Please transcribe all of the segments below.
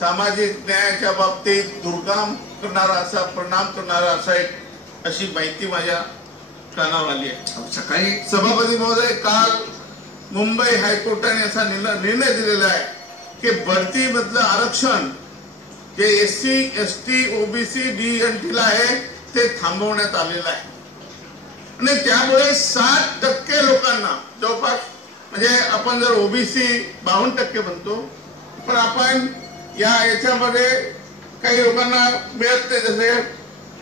सामाजिक न्यायाच्या बाबतीत दुर्गम करणारा असा परिणाम करणारा असा एक अशी माहिती माझ्या कानावर आली आहे। सकाळी सभापती महोदय, काल मुंबई हायकोर्टाने असा निर्णय दिलेला आहे की भरती मधलं आरक्षण जे एससी एसटी ओबीसी डीएनटी ला आहे ते थांबवण्यात आलेलं आहे आणि त्यामुळे 60% लोकांना जवळपास म्हणजे आपण जर ओबीसी 52% म्हणतो पण आपण याच्यामध्ये काही लोकांना मिळत नाही जसे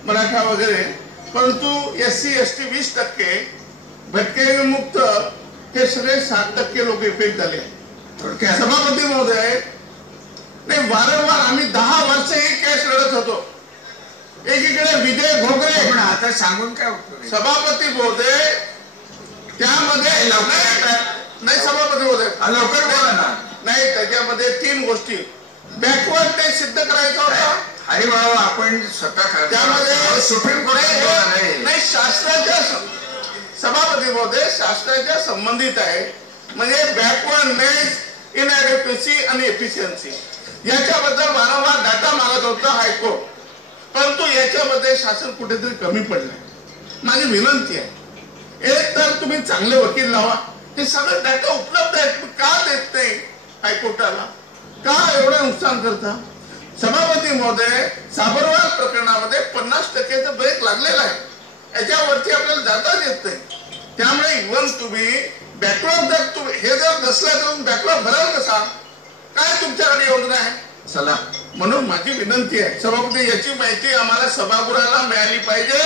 मराठा वगैरे, परंतु एससी एसटी 20%, भटके विमुक्त हे सगळे 60% लोक इफेक्ट झाले। सभापती महोदय, नाही वारंवार आम्ही 10 वर्ष ही केस लढत होतो। एकीकडे विजय घोगरे, पण आता सांगून काय उपयोग? सभापती महोदय त्यामध्ये नाही सभापती महोदय लवकर बोला ना। नाही, त्याच्यामध्ये 3 गोष्टी बॅकवर्ड सिद्ध करायचा होता। अरे बाबा, आपण स्वतः त्यामध्ये सुप्रीम कोर्ट नाही शास्त्राच्या सभापती महोदय शास्त्राच्या संबंधित आहे, म्हणजे बॅकवर्डनेस, इनएडिक्वेसी आणि एफिशियन्सी याच्याबद्दल वारंवार डाटा मागत होता हायकोर्ट, परंतु याच्यामध्ये शासन कुठेतरी कमी पडलंय। माझी विनंती आहे, एक तर तुम्ही चांगले वकील लावा, हे सगळं डाटा उपलब्ध आहे, का देत नाही हायकोर्टाला, का एवढं नुकसान करता? सभापती महोदय, साबरवाल प्रकरणामध्ये 50%चं ब्रेक लागलेला आहे, याच्यावरती आपल्याला जाताच येत नाही। त्यामुळे इव्हन तुम्ही बॅकलॉग हे जर नसला तर बॅकलॉग भराल कसा? काय तुमच्याकडे योजना आहे? चला, म्हणून माझी विनंती आहे सभापती, याची माहिती आम्हाला सभागृहाला मिळाली पाहिजे,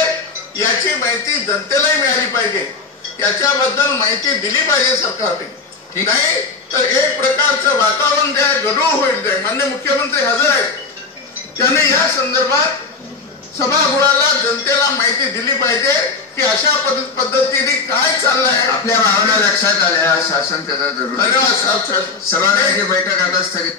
याची माहिती जनतेलाही मिळाली पाहिजे, याच्याबद्दल माहिती दिली पाहिजे सरकारने। नाही तर एक प्रकारचं वातावरण जे आहे गढूळ होईल। माननीय मुख्यमंत्री हजर आहेत, त्याने या संदर्भात सभागृहाला जनतेला माहिती दिली पाहिजे की अशा पद्धतीने काय चाललंय। आपल्या भावना लक्षात आल्या, शासन त्याचा जरूर। धन्यवाद। सभागृहाची बैठक आता स्थगित।